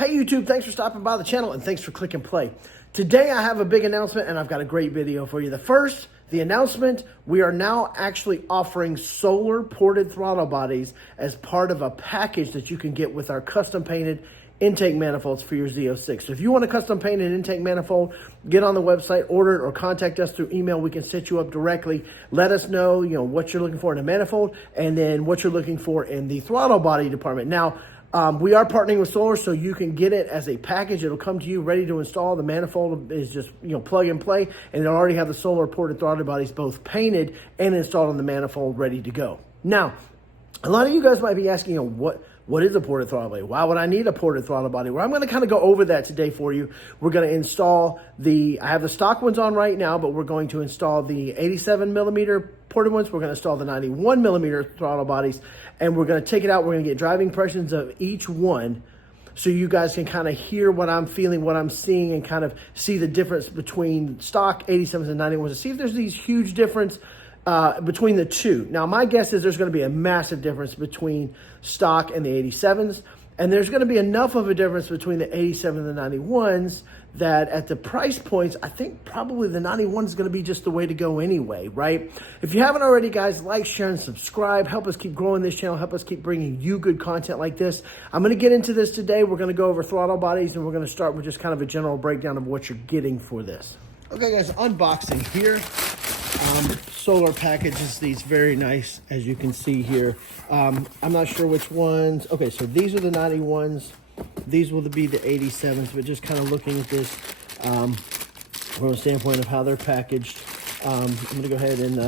Hey YouTube, thanks for stopping by the channel and thanks for clicking play. Today I have a big announcement and I've got a great video for you. The announcement, we are now actually offering Soler ported throttle bodies as part of a package that you can get with our custom painted intake manifolds for your Z06. So if you want a custom painted intake manifold, get on the website, order it, or contact us through email. We can set you up directly. Let us know, what you're looking for in a manifold and then what you're looking for in the throttle body department. Now, we are partnering with Soler, so you can get it as a package. It'll come to you ready to install. The manifold is just, plug and play, and it'll already have the Soler ported throttle bodies both painted and installed on the manifold ready to go. Now, a lot of you guys might be asking, what is a ported throttle body? Why would I need a ported throttle body? Well, I'm going to kind of go over that today for you. We're going to install I have the stock ones on right now, but we're going to install the 87 millimeter ported ones. We're going to install the 91 millimeter throttle bodies, and we're going to take it out. We're going to get driving impressions of each one so you guys can kind of hear what I'm feeling, what I'm seeing, and kind of see the difference between stock 87s and 91s to see if there's these huge difference between the two. Now, my guess is there's going to be a massive difference between stock and the 87s, and there's going to be enough of a difference between the 87s and the 91s that at the price points, I think probably the 91 is going to be just the way to go anyway, right? If you haven't already, guys, like, share, and subscribe. Help us keep growing this channel. Help us keep bringing you good content like this. I'm going to get into this today. We're going to go over throttle bodies, and we're going to start with just kind of a general breakdown of what you're getting for this. Okay, guys, unboxing here. Soler packages these very nice, as you can see here. I'm not sure which ones. Okay, so these are the 91s. These will be the 87s, but just kind of looking at this from a standpoint of how they're packaged. I'm going to go ahead and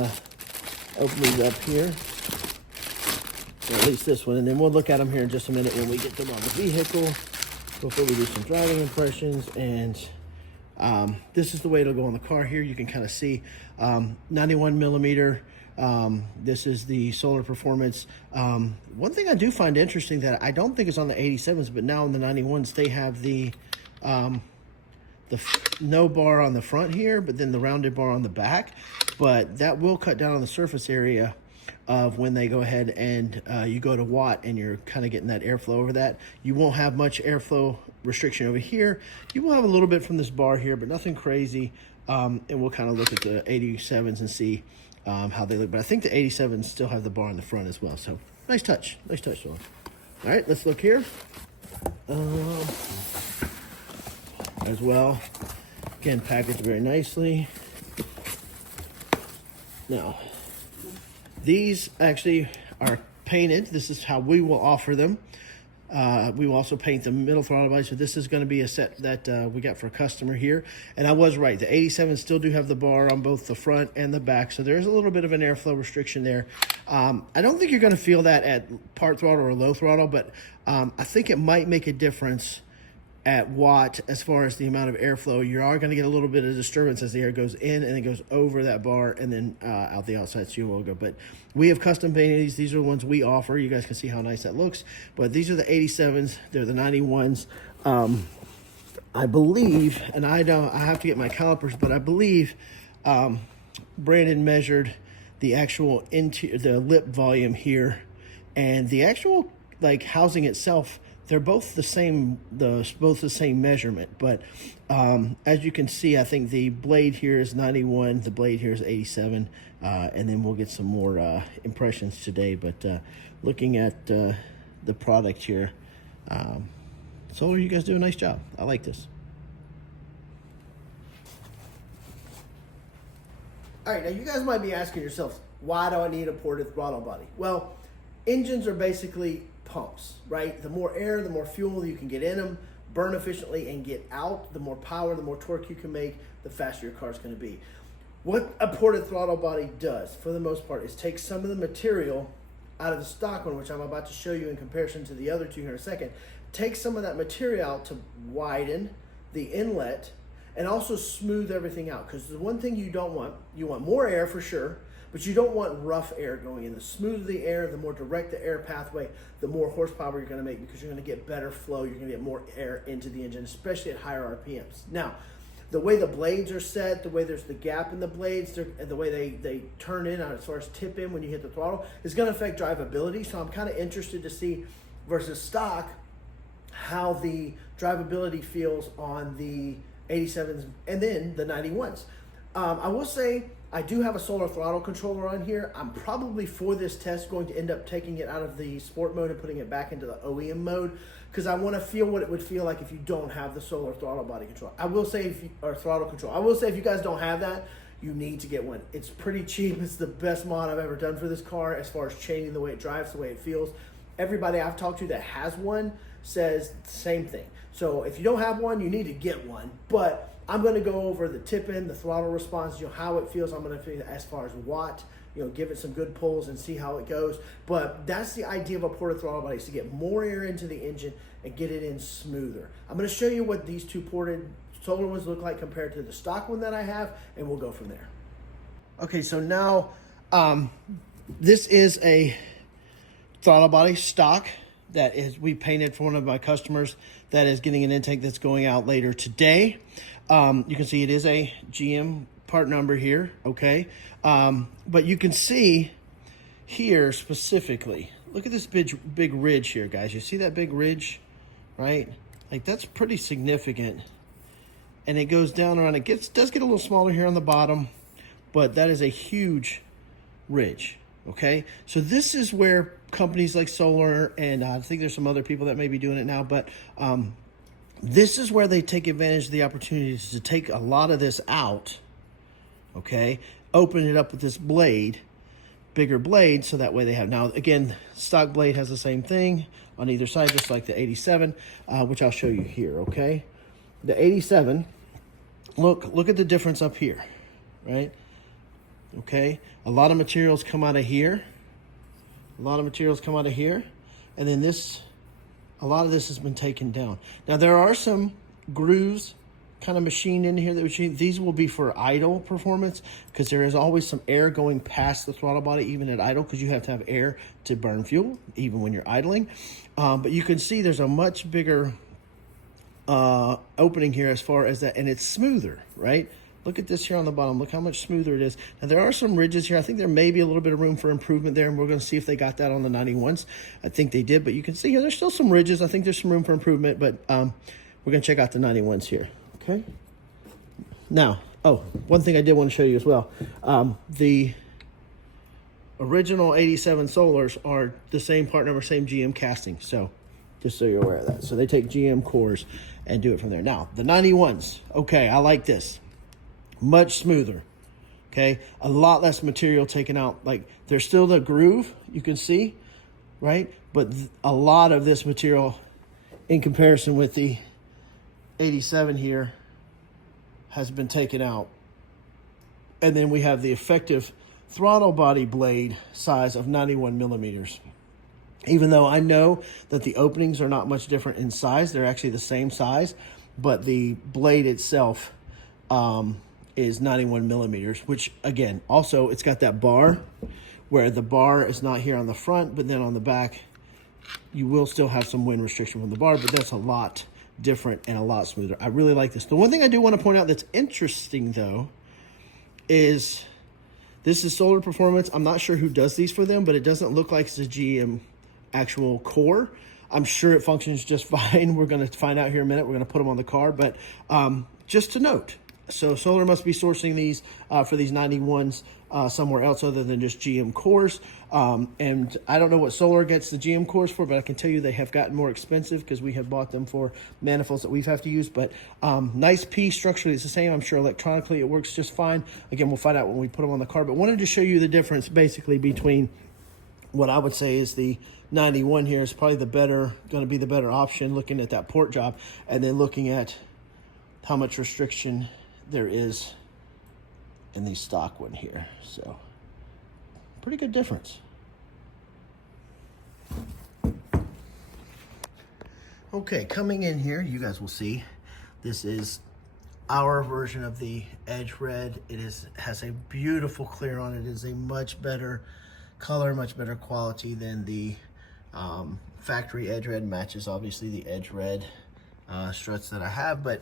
open these up here. Or at least this one, and then we'll look at them here in just a minute when we get them on the vehicle before we do some driving impressions. And this is the way it'll go on the car here. You can kind of see 91 millimeter. This is the Soler Performance. One thing I do find interesting that I don't think is on the 87s, but now in the 91s, they have the no bar on the front here, but then the rounded bar on the back. But that will cut down on the surface area of when they go ahead and you go to watt and you're kind of getting that airflow over that. You won't have much airflow restriction over here. You will have a little bit from this bar here, but nothing crazy. And we'll kind of look at the 87s and see how they look. But I think the 87s still have the bar in the front as well. So nice touch. Nice touch. All right, let's look here. As well. Again, packaged very nicely. Now, these actually are painted. This is how we will offer them. We will also paint the middle throttle body. So this is going to be a set that we got for a customer here. And I was right. The 87s still do have the bar on both the front and the back. So there's a little bit of an airflow restriction there. I don't think you're going to feel that at part throttle or low throttle, but I think it might make a difference at watt as far as the amount of airflow. You are going to get a little bit of disturbance as the air goes in and it goes over that bar and then out the outside, so you will go. But we have custom painted these. These are the ones we offer. You guys can see how nice that looks. But these are the 87s. They're the 91s. I believe, and I have to get my calipers, but I believe Brandon measured the actual the lip volume here and the actual housing itself. They're both the same, both the same measurement, but as you can see, I think the blade here is 91, the blade here is 87, and then we'll get some more impressions today. But looking at the product here, Soler, you guys do a nice job. I like this. All right, now you guys might be asking yourselves, why do I need a ported throttle body? Well, engines are basically pumps, right? The more air, the more fuel you can get in them, burn efficiently and get out, the more power, the more torque you can make, the faster your car's going to be. What a ported throttle body does, for the most part, is take some of the material out of the stock one, which I'm about to show you in comparison to the other two here in a second. Take some of that material out to widen the inlet and also smooth everything out, because the one thing you don't want, you want more air for sure, but you don't want rough air going in. The smoother the air, the more direct the air pathway, the more horsepower you're going to make, because you're going to get better flow. You're going to get more air into the engine, especially at higher RPMs. Now, the way the blades are set, the way there's the gap in the blades, and the way they turn in as far as tip in when you hit the throttle is going to affect drivability. So I'm kind of interested to see versus stock how the drivability feels on the 87s and then the 91s. I will say I do have a Soler Throttle Controller on here. I'm probably for this test going to end up taking it out of the sport mode and putting it back into the OEM mode, because I want to feel what it would feel like if you don't have the Soler Throttle Body Control. I will say Throttle Control. I will say if you guys don't have that, you need to get one. It's pretty cheap. It's the best mod I've ever done for this car as far as changing the way it drives, the way it feels. Everybody I've talked to that has one says the same thing. So if you don't have one, you need to get one. But I'm going to go over the tip-in, the throttle response, how it feels. I'm going to feel as far as watt, give it some good pulls and see how it goes. But that's the idea of a ported throttle body, is to get more air into the engine and get it in smoother. I'm going to show you what these two ported Soler ones look like compared to the stock one that I have, and we'll go from there. Okay, so now this is a throttle body stock that is we painted for one of my customers that is getting an intake that's going out later today. You can see it is a GM part number here, okay? But you can see here specifically, look at this big ridge here, guys. You see that big ridge, right? Like, that's pretty significant. And it goes down around, it does get a little smaller here on the bottom, but that is a huge ridge, okay? So this is where companies like Soler, and I think there's some other people that may be doing it now, but this is where they take advantage of the opportunities to take a lot of this out, okay? Open it up with this blade, bigger blade, so that way they have, now again, stock blade has the same thing on either side, just like the 87, which I'll show you here, okay? The 87, look at the difference up here, right? Okay, a lot of materials come out of here. A lot of materials come out of here. And then a lot of this has been taken down. Now there are some grooves kind of machined in here. These will be for idle performance, because there is always some air going past the throttle body, even at idle, because you have to have air to burn fuel, even when you're idling. But you can see there's a much bigger opening here as far as that, and it's smoother, right? Look at this here on the bottom. Look how much smoother it is. Now, there are some ridges here. I think there may be a little bit of room for improvement there, and we're going to see if they got that on the 91s. I think they did, but you can see here there's still some ridges. I think there's some room for improvement, but we're going to check out the 91s here, okay? Now, one thing I did want to show you as well. The original 87 Solers are the same part number, same GM casting, so just so you're aware of that. So they take GM cores and do it from there. Now, the 91s, okay, I like this. Much smoother, okay? A lot less material taken out. Like, there's still the groove, you can see, right? But a lot of this material, in comparison with the 87 here, has been taken out. And then we have the effective throttle body blade size of 91 millimeters. Even though I know that the openings are not much different in size, they're actually the same size, but the blade itself is 91 millimeters, which again, also it's got that bar where the bar is not here on the front, but then on the back, you will still have some wind restriction from the bar, but that's a lot different and a lot smoother. I really like this. The one thing I do want to point out that's interesting though, is this is Soler Performance. I'm not sure who does these for them, but it doesn't look like it's a GM actual core. I'm sure it functions just fine. We're going to find out here in a minute. We're going to put them on the car, but just to note, so Soler must be sourcing these for these 91s somewhere else other than just GM cores. And I don't know what Soler gets the GM cores for, but I can tell you they have gotten more expensive because we have bought them for manifolds that we've have to use. But nice piece, structurally it's the same. I'm sure electronically it works just fine. Again, we'll find out when we put them on the car, but wanted to show you the difference basically between what I would say is the 91 here is probably going to be the better option, looking at that port job, and then looking at how much restriction there is in the stock one here. So pretty good difference. Okay, coming in here, you guys will see this is our version of the Edge Red. It has a beautiful clear on it. It is a much better color, much better quality than the factory Edge Red. Matches obviously the Edge Red struts that I have, but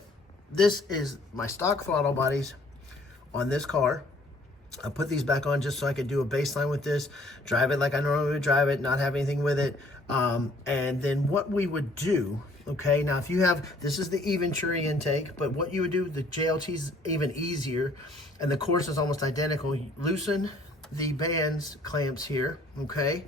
this is my stock throttle bodies on this car. I put these back on just so I could do a baseline with this, drive it like I normally would drive it, not have anything with it. And then what we would do, okay, now if you have, this is the Eventury intake, but what you would do, the JLT is even easier, and the course is almost identical. You loosen the bands clamps here, okay,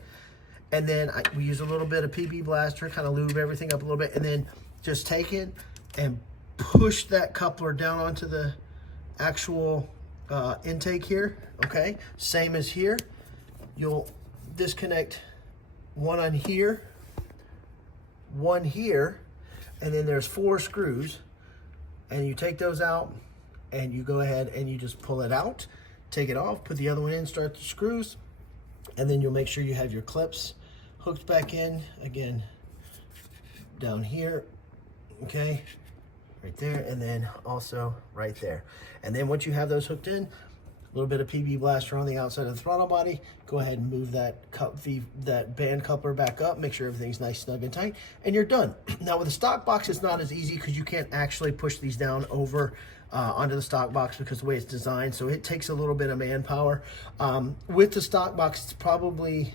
and then we use a little bit of PB Blaster, kind of lube everything up a little bit, and then just take it and push that coupler down onto the actual intake here, okay? Same as here. You'll disconnect one on here, one here, and then there's 4 screws, and you take those out and you go ahead and you just pull it out, take it off, put the other one in, start the screws, and then you'll make sure you have your clips hooked back in, again, down here, okay, right there, and then also right there. And then once you have those hooked in, a little bit of PB Blaster on the outside of the throttle body, go ahead and move that band coupler back up, make sure everything's nice, snug, and tight, and you're done. Now with the stock box, it's not as easy because you can't actually push these down over onto the stock box because the way it's designed, so it takes a little bit of manpower. With the stock box, it's probably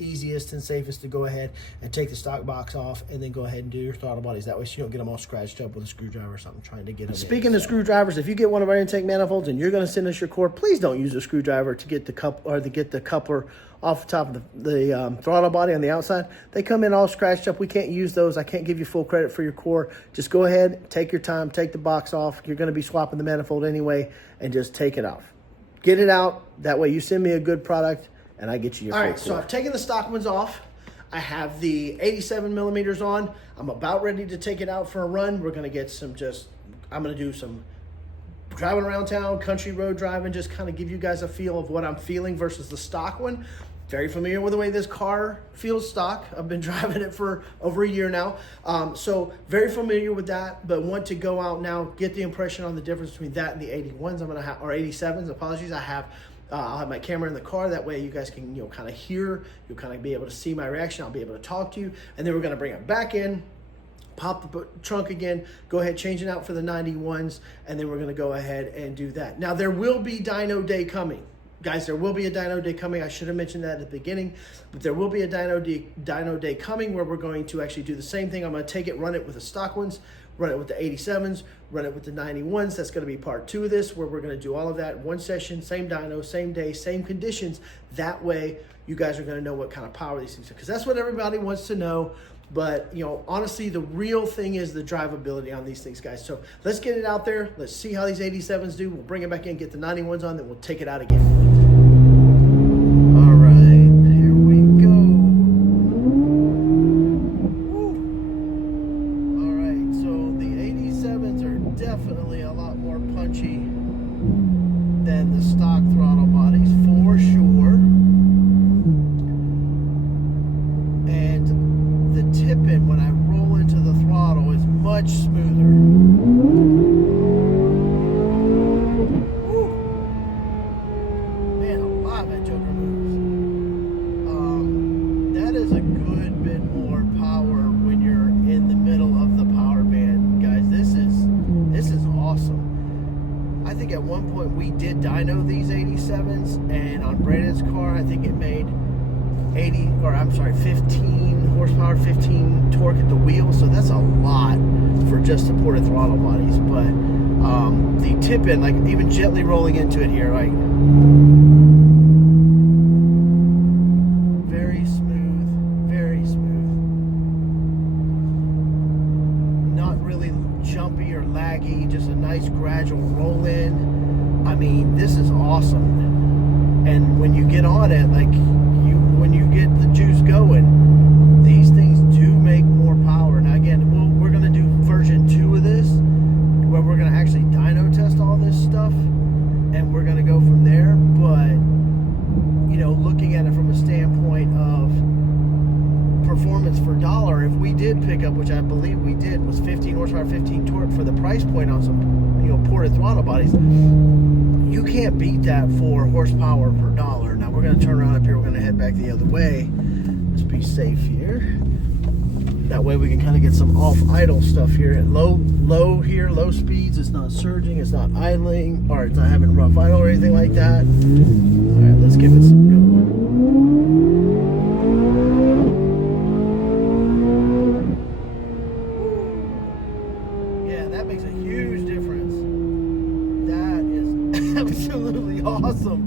easiest and safest to go ahead and take the stock box off and then go ahead and do your throttle bodies. That way so you don't get them all scratched up with a screwdriver or something trying to get them Speaking of screwdrivers, if you get one of our intake manifolds and you're going to send us your core, please don't use a screwdriver to get the coupler off the top of the throttle body on the outside. They come in all scratched up. We can't use those. I can't give you full credit for your core. Just go ahead, take your time, take the box off. You're going to be swapping the manifold anyway, and just take it off. Get it out. That way you send me a good product and I get you your All right, core. so I've taken the stock ones off. I have the 87 millimeters on. I'm about ready to take it out for a run. We're gonna get some I'm gonna do some driving around town, country road driving, just kind of give you guys a feel of what I'm feeling versus the stock one. Very familiar with the way this car feels stock. I've been driving it for over a year now. So very familiar with that, but want to go out now, get the impression on the difference between that and the 81s I'm gonna have, or 87s, apologies. I'll have my camera in the car. That way you guys can, kind of hear, you'll kind of be able to see my reaction. I'll be able to talk to you. And then we're gonna bring it back in, pop the trunk again, go ahead, change it out for the 91s, and then we're gonna go ahead and do that. Now there will be dyno day coming. Guys, there will be a dyno day coming. I should have mentioned that at the beginning, but there will be a dyno day coming where we're going to actually do the same thing. I'm gonna take it, run it with the stock ones, run it with the 87s, run it with the 91s. That's gonna be part 2 of this, where we're gonna do all of that in one session, same dyno, same day, same conditions. That way, you guys are gonna know what kind of power these things are, because that's what everybody wants to know. But, honestly, the real thing is the drivability on these things, guys. So let's get it out there. Let's see how these 87s do. We'll bring it back in, get the 91s on, then we'll take it out again. All right, here we go. Woo. All right, so the 87s are definitely a lot more punchy than the stock throttle bodies, for sure. And the tip-in when I roll into the throttle is much smoother. Woo. Man alive, that joker moves. That is a good bit more power when you're in the middle of the power band. Guys, this is awesome. I think at one point we did dyno these 87s, and on Brandon's car I think it made 15 horsepower, 15 torque at the wheel, so that's a lot for just supported throttle bodies. But the tip-in, like even gently rolling into it here, like very smooth, very smooth. Not really jumpy or laggy, just a nice gradual roll in. I mean, this is awesome. And when you get on it, like when you get the juice going, these things do make more power. Now again, we're going to do version 2 of this, where we're going to actually dyno test all this stuff, and we're going to go from there. But, looking at it from a standpoint of performance for dollar, if we did pick up, which I believe we did, was 15 horsepower, 15 torque for the price point on some, ported throttle bodies, you can't beat that for horsepower per dollar. Now we're going to turn around up here. We're going to head back the other way. Let's be safe here. That way we can kind of get some off idle stuff here. And low here, low speeds. It's not surging. It's not idling, or it's not having rough idle or anything like that. All right, let's give it some go. makes a huge difference. That is absolutely awesome.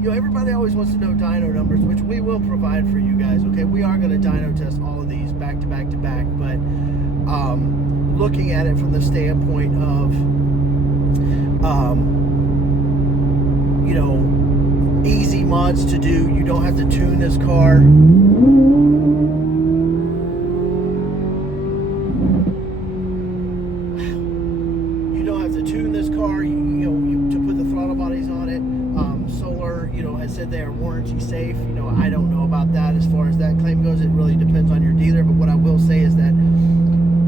You know, everybody always wants to know dyno numbers, which we will provide for you guys. Okay, we are going to dyno test all of these back to back to back, but looking at it from the standpoint of, you know, easy mods to do. You don't have to tune this car. You don't have to tune this car. To put the throttle bodies on it. Soler, has said they are warranty safe. I don't know about that as far as that claim goes. It really depends on your dealer. But what I will say is that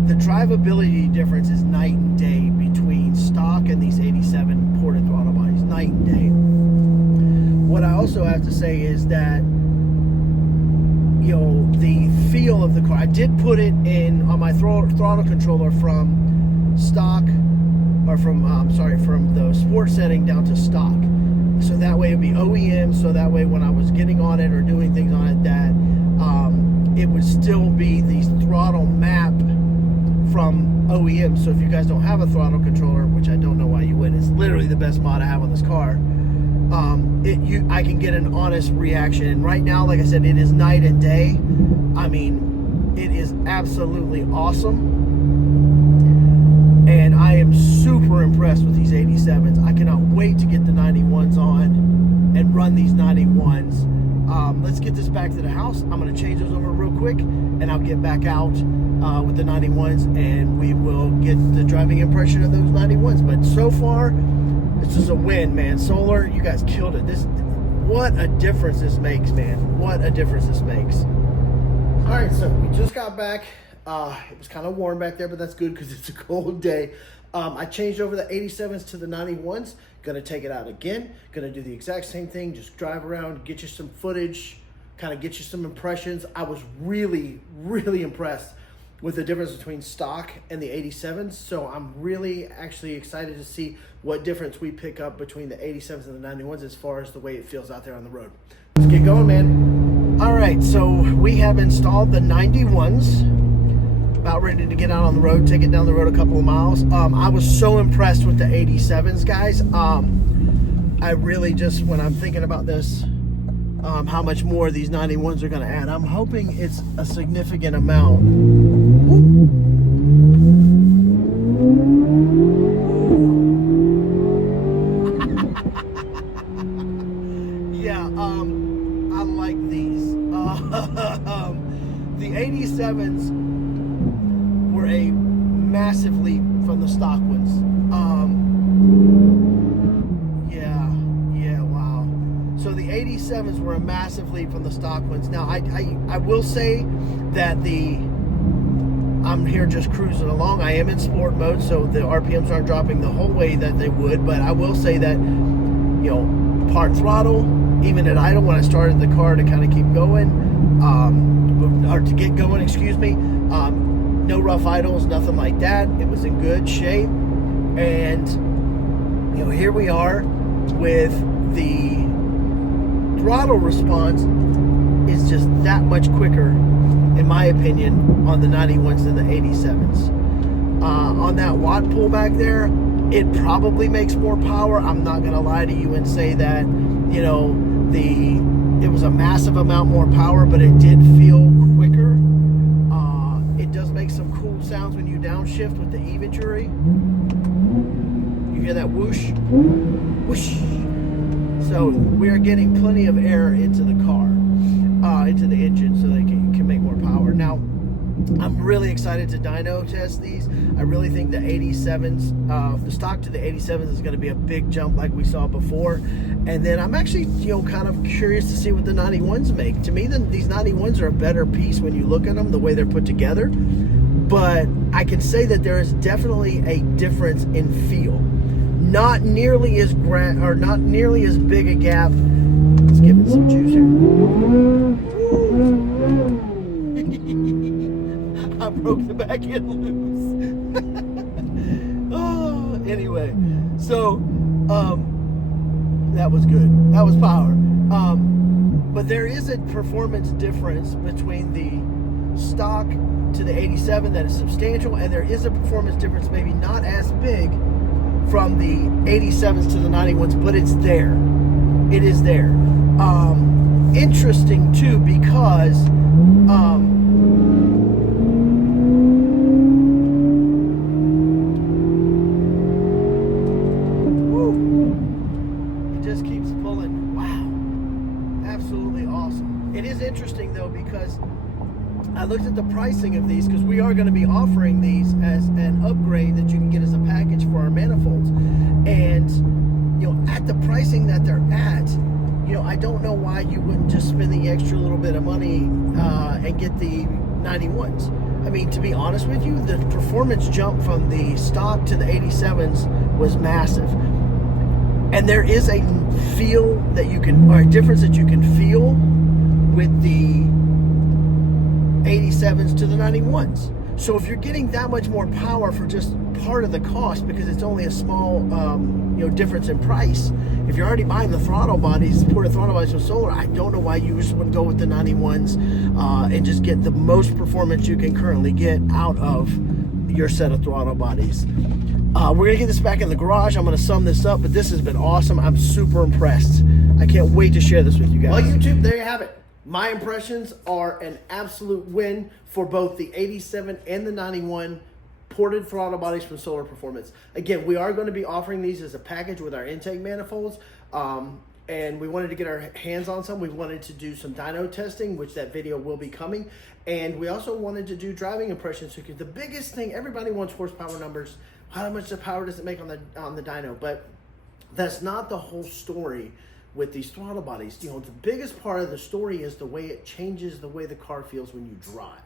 the drivability difference is night and day between stock and these 87 ported throttle bodies. Night and day. What I also have to say is that, the feel of the car. I did put it in on my throttle controller from stock, or from the sports setting down to stock. So that way it'd be OEM, so that way when I was getting on it or doing things on it, that it would still be the throttle map from OEM. So if you guys don't have a throttle controller, which I don't know why you would, it's literally the best mod I have on this car. I can get an honest reaction. And right now, like I said, it is night and day. I mean, it is absolutely awesome. And I am super impressed with these 87s. I cannot wait to get the 91s on and run these 91s. Let's get this back to the house. I'm going to change those over real quick, and I'll get back out with the 91s, and we will get the driving impression of those 91s. But so far, this is a win, man. Soler, you guys killed it. What a difference this makes, man. What a difference this makes. All right, so we just got back. It was kind of warm back there, but that's good because it's a cold day. I changed over the 87s to the 91s. Gonna take it out again. Gonna do the exact same thing. Just drive around, get you some footage, kind of get you some impressions. I was really, really impressed with the difference between stock and the 87s. So I'm really actually excited to see what difference we pick up between the 87s and the 91s as far as the way it feels out there on the road. Let's get going, man. All right, so we have installed the 91s. About ready to get out on the road, take it down the road a couple of miles. I was so impressed with the 87s, guys. I really just, when I'm thinking about this, how much more these 91s are going to add, I'm hoping it's a significant amount. Yeah, I like these. The 87s were a massive leap from the stock ones. Wow. So the 87s were a massive leap from the stock ones. Now, I will say that I'm here just cruising along. I am in sport mode, so the RPMs aren't dropping the whole way that they would, but I will say that, part throttle, even at idle, when I started the car to kind of keep going, or to get going, excuse me, no rough idles, nothing like that. It was in good shape. And, here we are with the throttle response is just that much quicker, in my opinion, on the 91s than the 87s. On that watt pull back there, it probably makes more power. I'm not going to lie to you and say that, it was a massive amount more power, but it did feel quicker. It does make some cool sounds when you downshift with the E Venturi. You hear that whoosh, whoosh. So we are getting plenty of air into the car, into the engine, so they can make more power. Now, I'm really excited to dyno test these. I really think the 87s, the stock to the 87s is going to be a big jump like we saw before. And then I'm actually, kind of curious to see what the 91s make. To me, these 91s are a better piece when you look at them, the way they're put together. But I can say that there is definitely a difference in feel. Not nearly as not nearly as big a gap. Let's give it some juice here. I broke the back end loose. Oh, anyway, so that was good. That was power. But there is a performance difference between the stock to the 87 that is substantial, and there is a performance difference, maybe not as big from the 87s to the 91s, but it's there. It is there. Interesting too, because it just keeps pulling. Wow, absolutely awesome. It is interesting though, because I looked at the pricing of these, because we are going to be offering these as an upgrade that you can get as a package for our manifolds. And, at the pricing that they're at, I don't know why you wouldn't just spend the extra little bit of money and get the 91s. I mean, to be honest with you, the performance jump from the stock to the 87s was massive. And there is a feel that you can, or a difference that you can feel with the 87s to the 91s. So if you're getting that much more power for just part of the cost, because it's only a small difference in price, if you're already buying the throttle bodies, ported throttle bodies from Soler, I don't know why you just wouldn't go with the 91s and just get the most performance you can currently get out of your set of throttle bodies. We're gonna get this back in the garage. I'm gonna sum this up, but this has been awesome. I'm super impressed. I can't wait to share this with you guys. Well, YouTube, there you have it. My impressions are an absolute win for both the 87 and the 91 ported throttle bodies from Soler Performance. Again, we are going to be offering these as a package with our intake manifolds, and we wanted to get our hands on some. We wanted to do some dyno testing, which that video will be coming, and we also wanted to do driving impressions, because the biggest thing, everybody wants horsepower numbers. How much the power does it make on the dyno? But that's not the whole story with these throttle bodies. The biggest part of the story is the way it changes the way the car feels when you drive.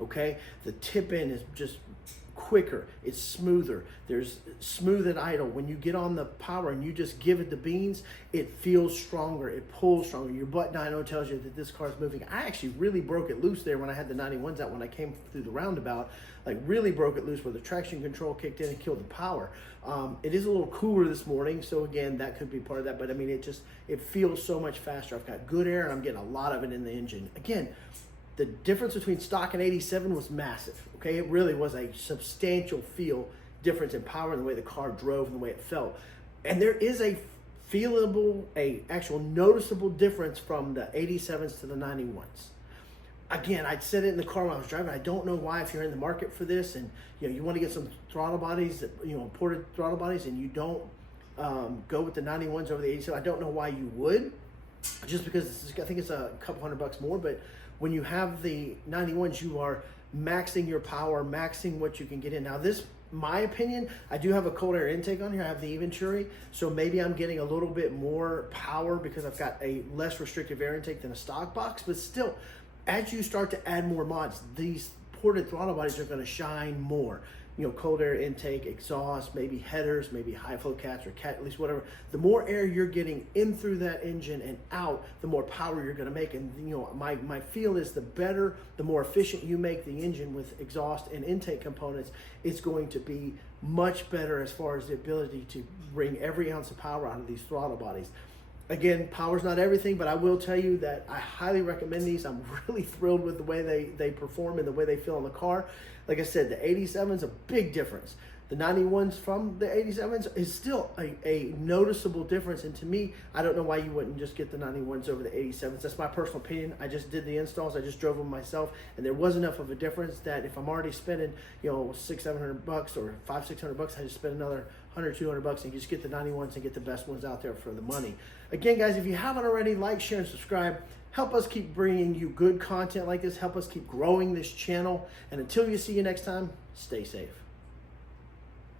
Okay, the tip in is just quicker, it's smoother, there's smooth at idle. When you get on the power and you just give it the beans, it feels stronger, it pulls stronger. Your butt dyno tells you that this car is moving. I actually really broke it loose there when I had the 91s out, when I came through the roundabout, like really broke it loose where the traction control kicked in and killed the power. It is a little cooler this morning, so again, that could be part of that, but I mean, it feels so much faster. I've got good air and I'm getting a lot of it in the engine. Again, the difference between stock and 87 was massive, okay? It really was a substantial feel difference in power and the way the car drove and the way it felt. And there is a actual noticeable difference from the 87s to the 91s. Again, I'd said it in the car when I was driving. I don't know why, if you're in the market for this and you want to get some throttle bodies, ported throttle bodies, and you don't go with the 91s over the 87, I don't know why you would, just because I think it's a couple $100 more. But when you have the 91s, you are maxing your power, maxing what you can get in. Now this, my opinion, I do have a cold air intake on here. I have the Venturi, so maybe I'm getting a little bit more power because I've got a less restrictive air intake than a stock box. But still, as you start to add more mods, these ported throttle bodies are going to shine more. Cold air intake, exhaust, maybe headers, maybe high flow cats or cat, at least whatever. The more air you're getting in through that engine and out, the more power you're going to make. And my feel is the better, the more efficient you make the engine with exhaust and intake components, it's going to be much better as far as the ability to bring every ounce of power out of these throttle bodies. Again, power's not everything, but I will tell you that I highly recommend these. I'm really thrilled with the way they perform and the way they feel in the car. Like I said, the 87's a big difference. The 91s from the 87s is still a noticeable difference. And to me, I don't know why you wouldn't just get the 91s over the 87s. That's my personal opinion. I just did the installs. I just drove them myself, and there was enough of a difference that if I'm already spending, $600-700 or $500-600, I just spend another $100-200 and just get the 91s and get the best ones out there for the money. Again, guys, if you haven't already, like, share, and subscribe. Help us keep bringing you good content like this. Help us keep growing this channel. And until you see you next time, stay safe.